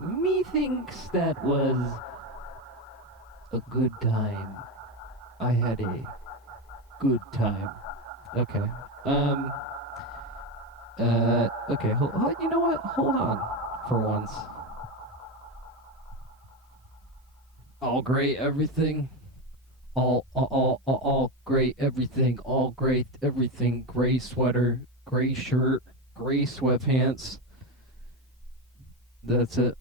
Methinks that was a good time. I had a good time. Okay. Um, okay, you know what? Hold on for once. All great, everything. All great, everything. All great, everything. Gray sweater, gray shirt, gray sweatpants. That's it.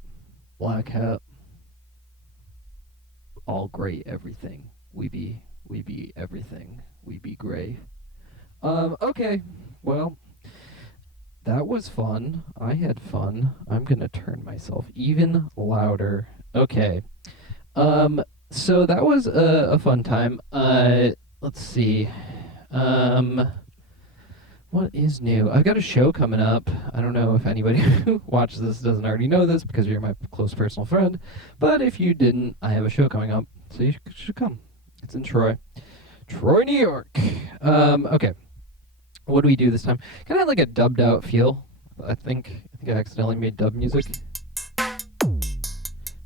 Black hat. All great, everything. We be everything. We be gray. Okay. Well, that was fun. I had fun. I'm gonna turn myself even louder. Okay. So that was a fun time. Let's see. Um, what is new? I've got a show coming up. I don't know if anybody who watches this doesn't already know this because you're my close personal friend, but if you didn't, I have a show coming up, so you should come. It's in Troy, New York. Okay. What do we do this time? Kind of like a dubbed out feel. I think I accidentally made dub music.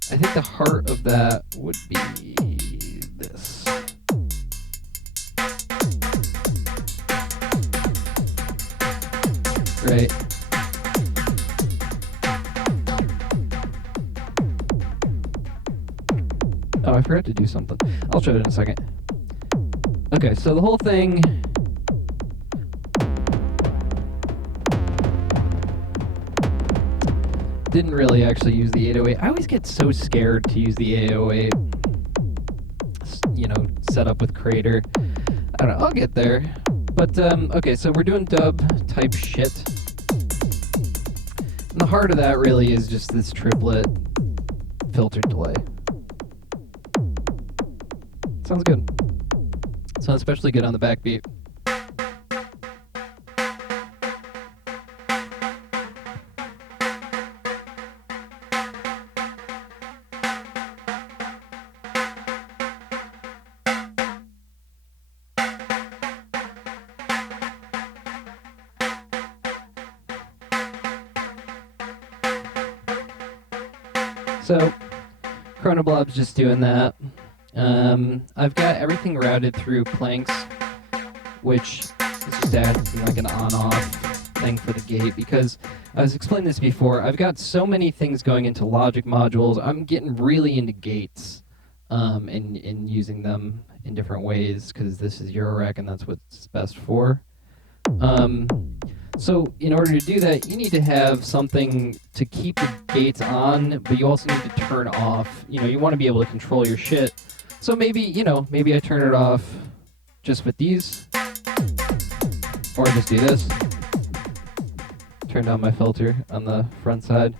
I think the heart of that would be this. Right. Oh, I forgot to do something. I'll show it in a second. Okay, so the whole thing... didn't really actually use the 808. I always get so scared to use the 808, set up with Crater. I don't know, I'll get there. But, okay, so we're doing dub type shit. And the heart of that really is just this triplet filtered delay. Sounds good. Sounds especially good on the backbeat. So, Chronoblob's just doing that. I've got everything routed through planks, which is just acting like an on-off thing for the gate, because I was explaining this before, I've got so many things going into Logic modules, I'm getting really into gates, and using them in different ways, because this is Eurorack and that's what it's best for. So in order to do that, you need to have something to keep the gates on, but you also need to turn off. You want to be able to control your shit So maybe, maybe I turn it off just with these, or I just do this. Turn down my filter on the front side.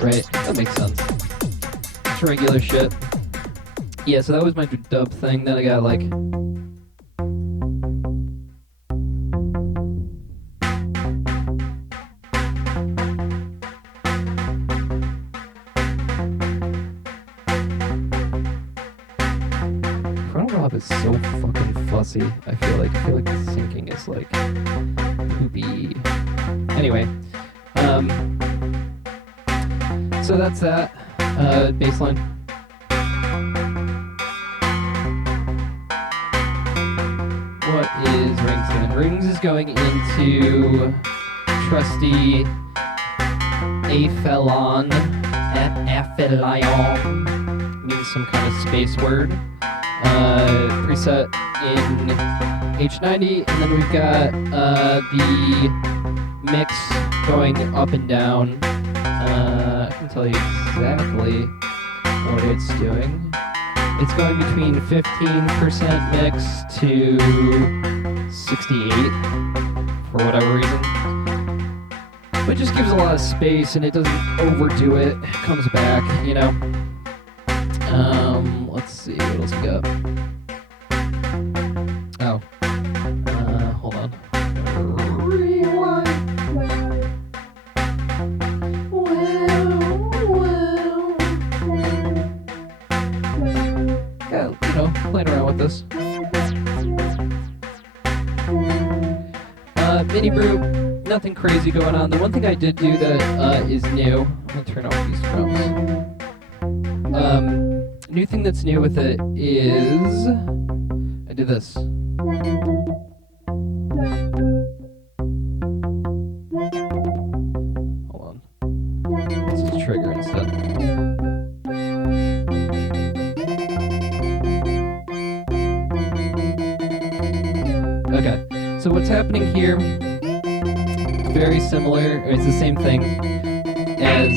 Right, that makes sense. It's regular shit. Yeah, so that was my dub thing. Then I got like... Chronorob is so fucking fussy. I feel like the syncing is like poopy. Anyway, so that's that. Baseline. What is Rings then? Rings is going into trusty Aphelon. Aphelion means some kind of space word. Preset in H90, and then we've got the mix going up and down. I can tell you exactly what it's doing. It's going between 15% mix to 68 for whatever reason. But it just gives a lot of space and it doesn't overdo it. It comes back, Let's see, what else we got? Oh. Hold on. Rewind. Yeah, playing around with this. Mini brew, nothing crazy going on. The one thing I did do that is new. I'm gonna turn off these drums. New thing that's new with it is I did this. Hold on. This is trigger instead. Okay, so what's happening here, very similar, it's the same thing as...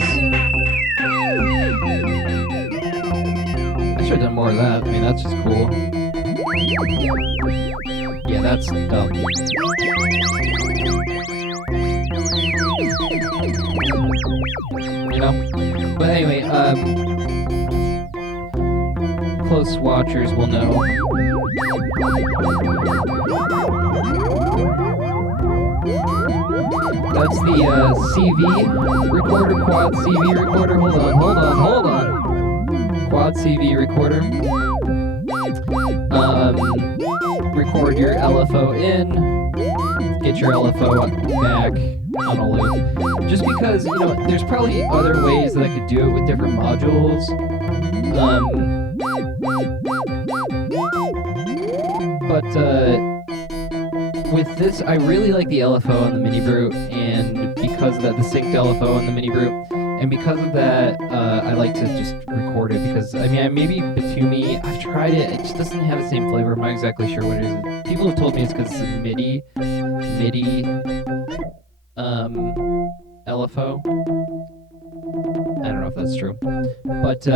I should have done more of that. I mean, that's just cool. Yeah, that's dumb. But anyway, close watchers will know. That's the CV recorder, quad CV recorder. Hold on. Quad CV recorder. Record your LFO in, get your LFO back on a loop. Just because, there's probably other ways that I could do it with different modules. With this, I really like the LFO on the Mini Brew, and because of that, the synced LFO on the Mini Brew. And because of that, I like to just record it because, maybe Batumi, I've tried it, it just doesn't have the same flavor. I'm not exactly sure what it is. People have told me it's because it's a MIDI, LFO. I don't know if that's true. But,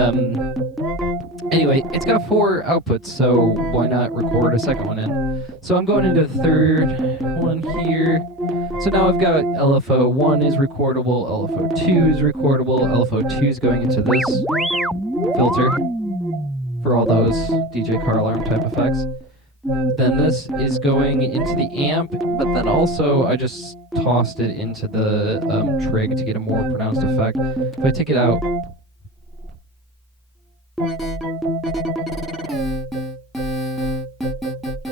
anyway, it's got 4 outputs, so why not record a second one in? So I'm going into the third one here. So now I've got LFO 1 is recordable, LFO 2 is recordable, LFO 2 is going into this filter for all those DJ car alarm type effects. Then this is going into the amp, but then also I just tossed it into the trig to get a more pronounced effect. If I take it out,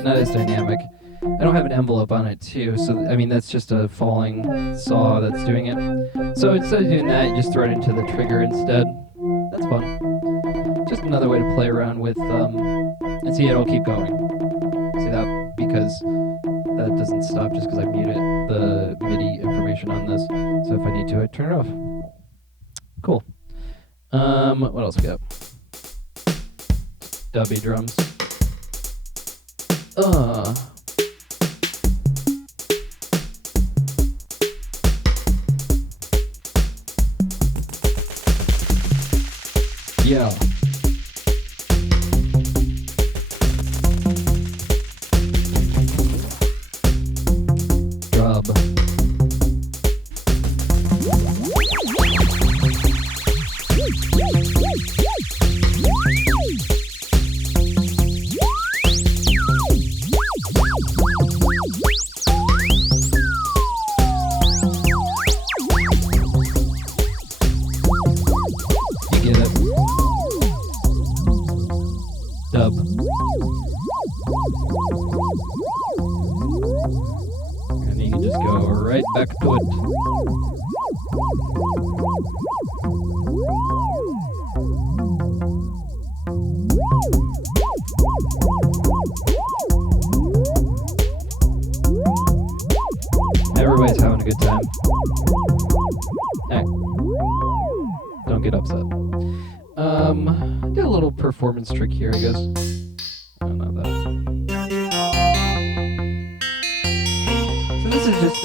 not as dynamic. I don't have an envelope on it too, so that's just a falling saw that's doing it. So instead of doing that, you just throw it into the trigger instead. That's fun. Just another way to play around with, and see, it'll keep going. See that? Because that doesn't stop just because I muted the MIDI information on this. So if I need to, I turn it off. Cool. What else we got? Dubby drums. Yeah. Drub. You get it. Dub. And you can just go right back to it. Everybody's having a good time. Hey, don't get upset. Did a little performance trick here, I guess. I don't know that. So this is just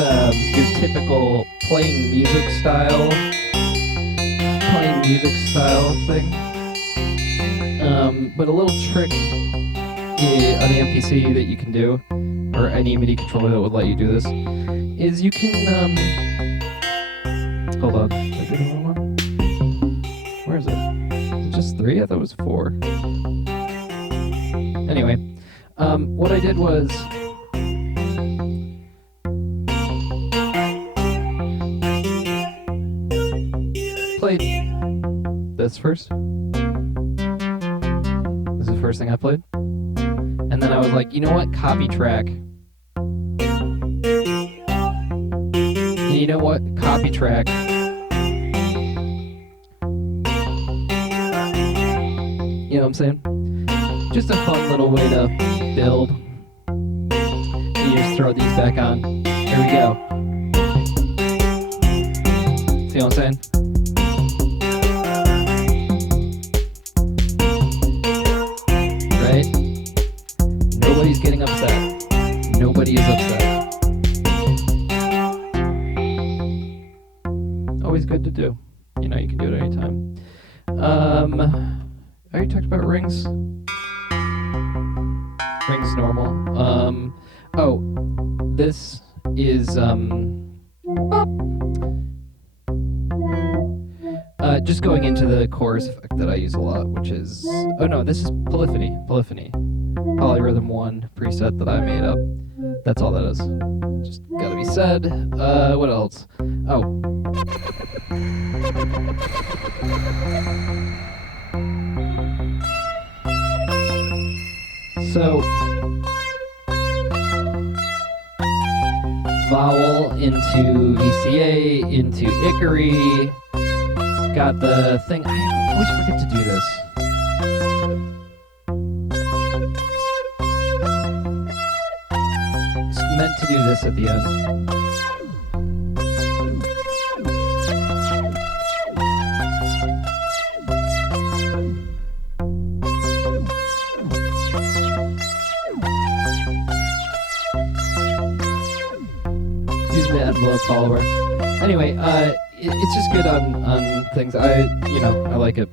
your typical playing music style thing. But a little trick on the MPC that you can do, or any MIDI controller that would let you do this, is you can, hold on, did I do the wrong one? Where is it? Is it just 3? I thought it was 4. Anyway, what I did was, played this first. This is the first thing I played. And then I was like, you know what? Copy track. You know what? Copy track. You know what I'm saying? Just a fun little way to build. You just throw these back on. Here we go. See what I'm saying? Right? Nobody's getting upset. Nobody is upset. Always good to do. You know, you can do it anytime. I already talked about rings. Rings normal. This is just going into the chorus effect that I use a lot, which is this is Polyphony. Polyrhythm 1 preset that I made up. That's all that is. Just gotta be said. What else? So, vowel into VCA, into Ickory. Got the thing. I always forget to do this. It's meant to do this at the end. Envelope follower. Anyway, it's just good on things. I like it.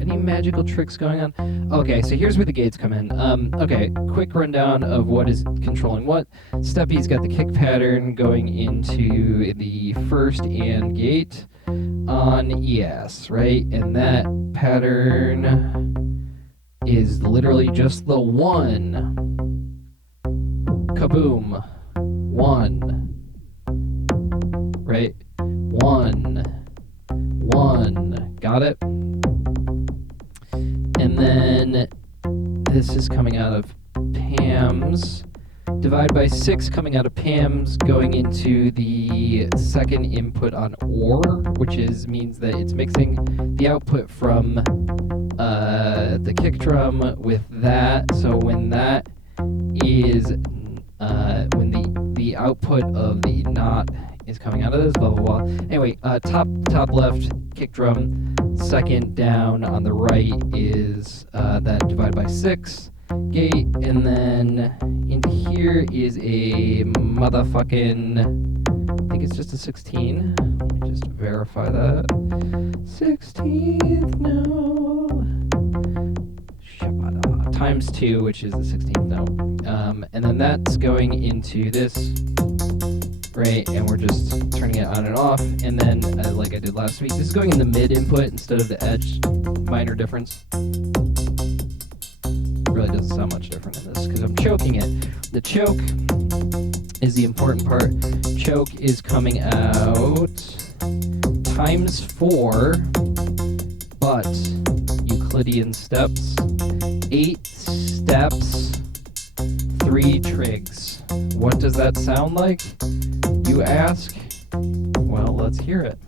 Any magical tricks going on? Okay, so here's where the gates come in. Okay, quick rundown of what is controlling what. Steppy's got the kick pattern going into the first AND gate on ES, right? And that pattern is literally just the 1. Kaboom. 1, right? 1, got it? And then this is coming out of Pam's. Divide by 6 coming out of Pam's, going into the second input on OR, which means that it's mixing the output from the kick drum with that. So when that is when the output of the knot is coming out of this, blah blah blah. Anyway, top left kick drum, second down on the right is that divide by 6 gate, and then into here is a motherfucking think it's just a 16. Let me just verify that. 16th note. Times 2, which is the 16th note. And then that's going into this, right? And we're just turning it on and off. And then, like I did last week, this is going in the mid input instead of the edge. Minor difference. Really doesn't sound much different in this because I'm choking it. The choke is the important part. Choke is coming out times 4, but Euclidean steps. 8 steps, 3 trigs. What does that sound like, you ask? Well, let's hear it.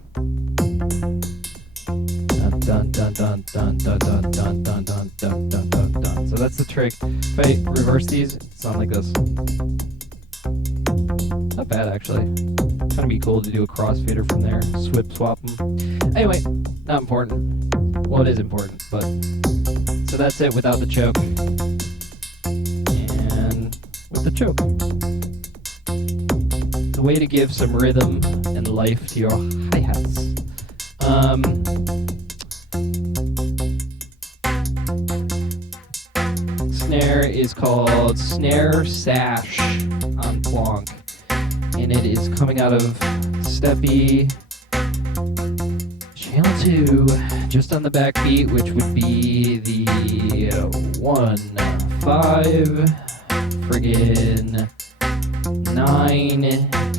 Dun dun dun dun dun dun dun dun dun dun dun dun dun dun. So that's the trig. If I reverse these, it sounds like this. Not bad, actually. Kind of be cool to do a crossfader from there. Swap them. Anyway, not important. Well, it is important, but... So that's it without the choke. And with the choke. The way to give some rhythm and life to your hi-hats. Snare is called Snare Sash on Plonk. And it is coming out of Steppy Channel 2, just on the backbeat, which would be the 1, 5, friggin' 9,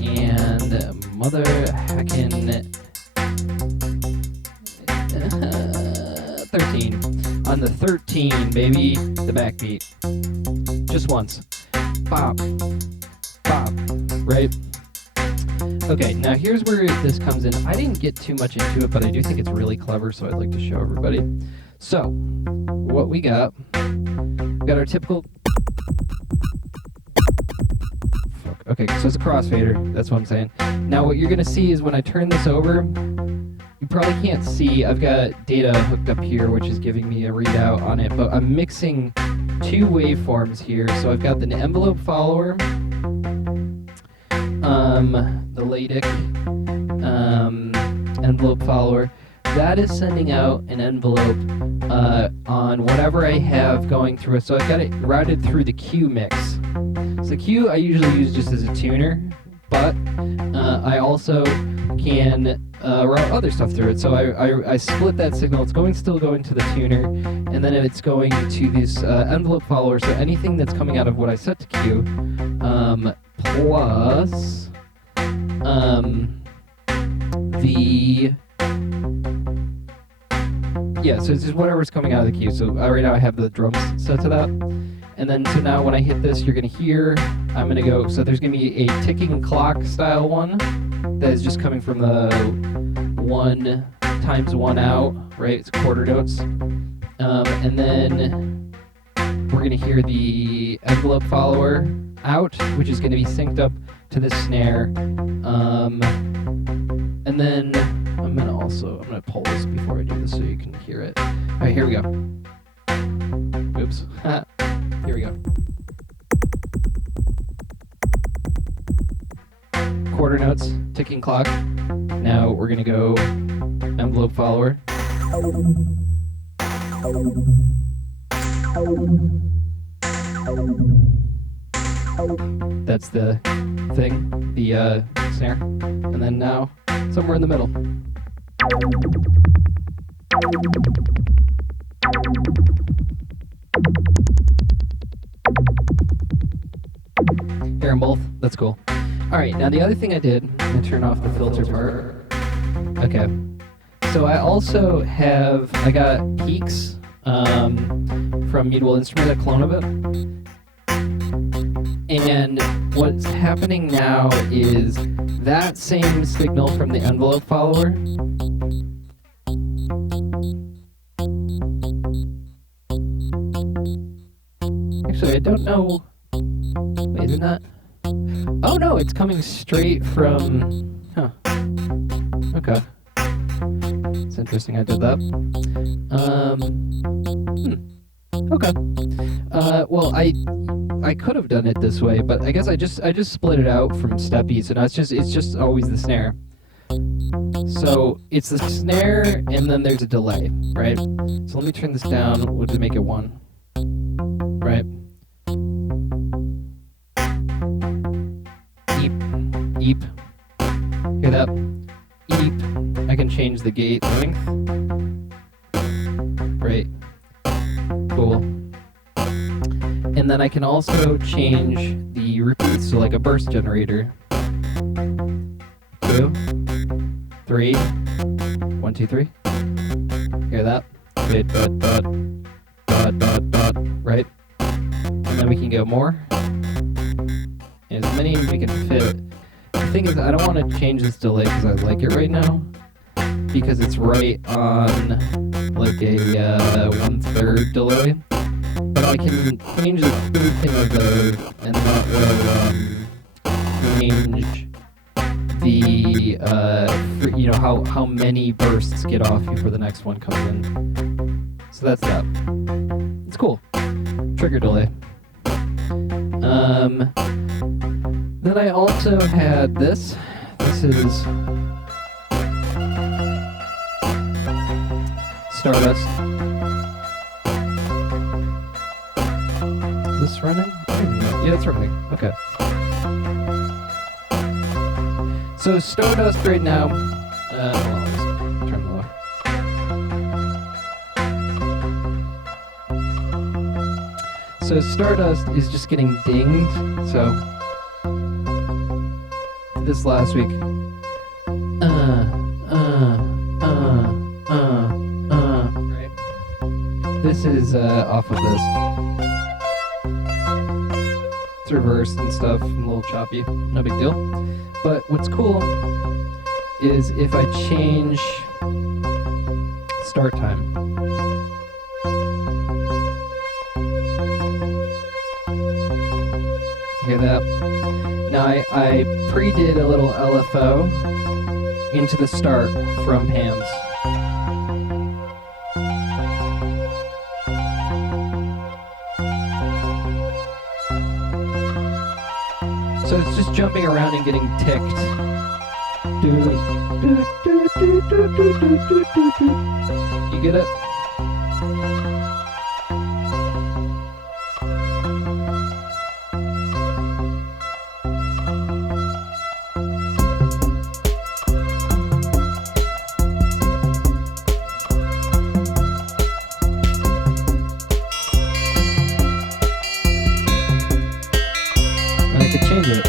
and mother heckin' 13. On the 13, baby, the backbeat. Just once. Bop. Bop. Right? Okay, now here's where this comes in. I didn't get too much into it, but I do think it's really clever, so I'd like to show everybody. So, what we got our typical... Okay, so it's a crossfader, that's what I'm saying. Now what you're going to see is when I turn this over, you probably can't see, I've got data hooked up here, which is giving me a readout on it, but I'm mixing 2 waveforms here. So I've got the envelope follower, the LADIC envelope follower. That is sending out an envelope on whatever I have going through it. So I've got it routed through the Q mix. So Q I usually use just as a tuner, but I also can route other stuff through it. So I split that signal. It's still going to the tuner, and then it's going to this envelope follower. So anything that's coming out of what I set to Q, plus so it's just whatever's coming out of the Q. So right now I have the drums set to that. And then, so now when I hit this, you're going to hear, I'm going to go, so there's going to be a ticking clock style one that is just coming from the 1 times 1 out, right? It's quarter notes. And then we're going to hear the envelope follower out, which is going to be synced up to the snare. And then I'm going to pull this before I do this so you can hear it. All right, here we go. Oops. Here we go. Quarter notes, ticking clock. Now we're going to go envelope follower. That's the thing, the snare. And then now, somewhere in the middle. Hear them both? That's cool. Alright, now the other thing I did, I'm going to turn off the filter part. Okay. So I also I got peaks from Mutable Instrument, a clone of it. And what's happening now is that same signal from the envelope follower actually, I don't know. Wait, is it not? Oh no, it's coming straight from... Huh. Okay. It's interesting I did that. Okay. Well, I I could have done it this way, but I guess I just split it out from steppy, so now it's just always the snare. So it's the snare and then there's a delay, right? So let me turn this down. We'll just make it 1, right? Eep, eep. Hear that? Eep. I can change the gate length. Great. Cool. And then I can also change the repeats, so like a burst generator. 2, 3, 1, 2, 3. Hear that? Dot, dot, dot, dot, dot, dot, right? And then we can go more. And as many as we can fit. The thing is, I don't want to change this delay because I like it right now. Because it's right on like a 1/3 delay. But I can change the thing of those, and that will change the how many bursts get off before the next one comes in. So that's that. It's cool. Trigger delay. Then I also had this. This is Stardust. Is this running? I don't know. Yeah, it's running. Okay. So Stardust right now. Hold on, let's turn the low. So Stardust is just getting dinged. So this last week. Right. This is off of this. It's reversed and stuff, and a little choppy. No big deal. But what's cool is if I change start time. Hear that? Now I pre-did a little LFO into the start from Pam's. So it's just jumping around and getting ticked. You get it? And I could change it.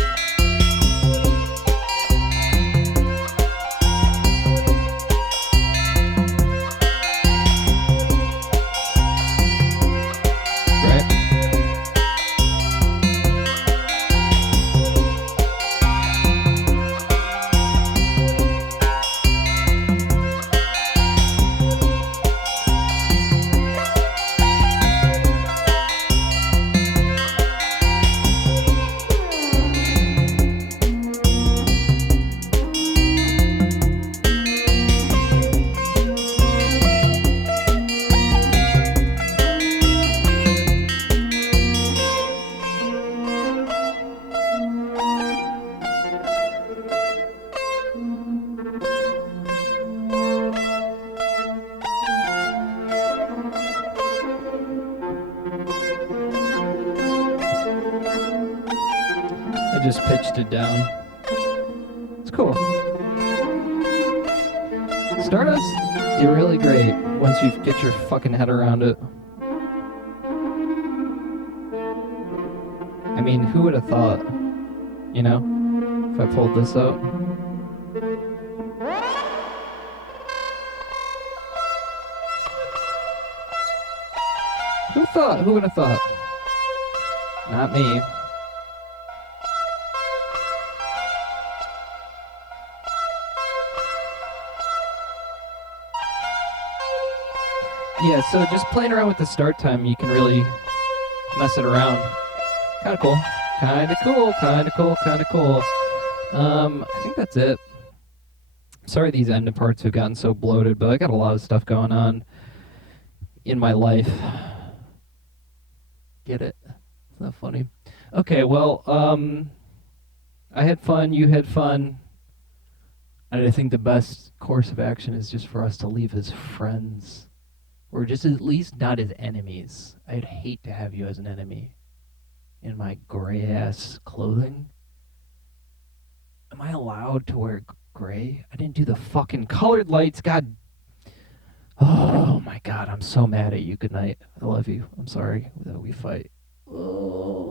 I just pitched it down. It's cool. Stardust is really great once you get your fucking head around it. I mean, who would have thought, you know, if I pulled this out? Who thought? Who would have thought? Not me. Yeah, so just playing around with the start time, you can really mess it around. Kind of cool. Kind of cool. Kind of cool. Kind of cool. I think that's it. Sorry these end parts have gotten so bloated, but I got a lot of stuff going on in my life. Get it? Isn't that funny? Okay, well, I had fun, you had fun, and I think the best course of action is just for us to leave as friends. Or just at least not as enemies. I'd hate to have you as an enemy in my gray ass clothing. Am I allowed to wear gray? I didn't do the fucking colored lights. God. Oh my god, I'm so mad at you. Good night. I love you. I'm sorry that we fight. Oh.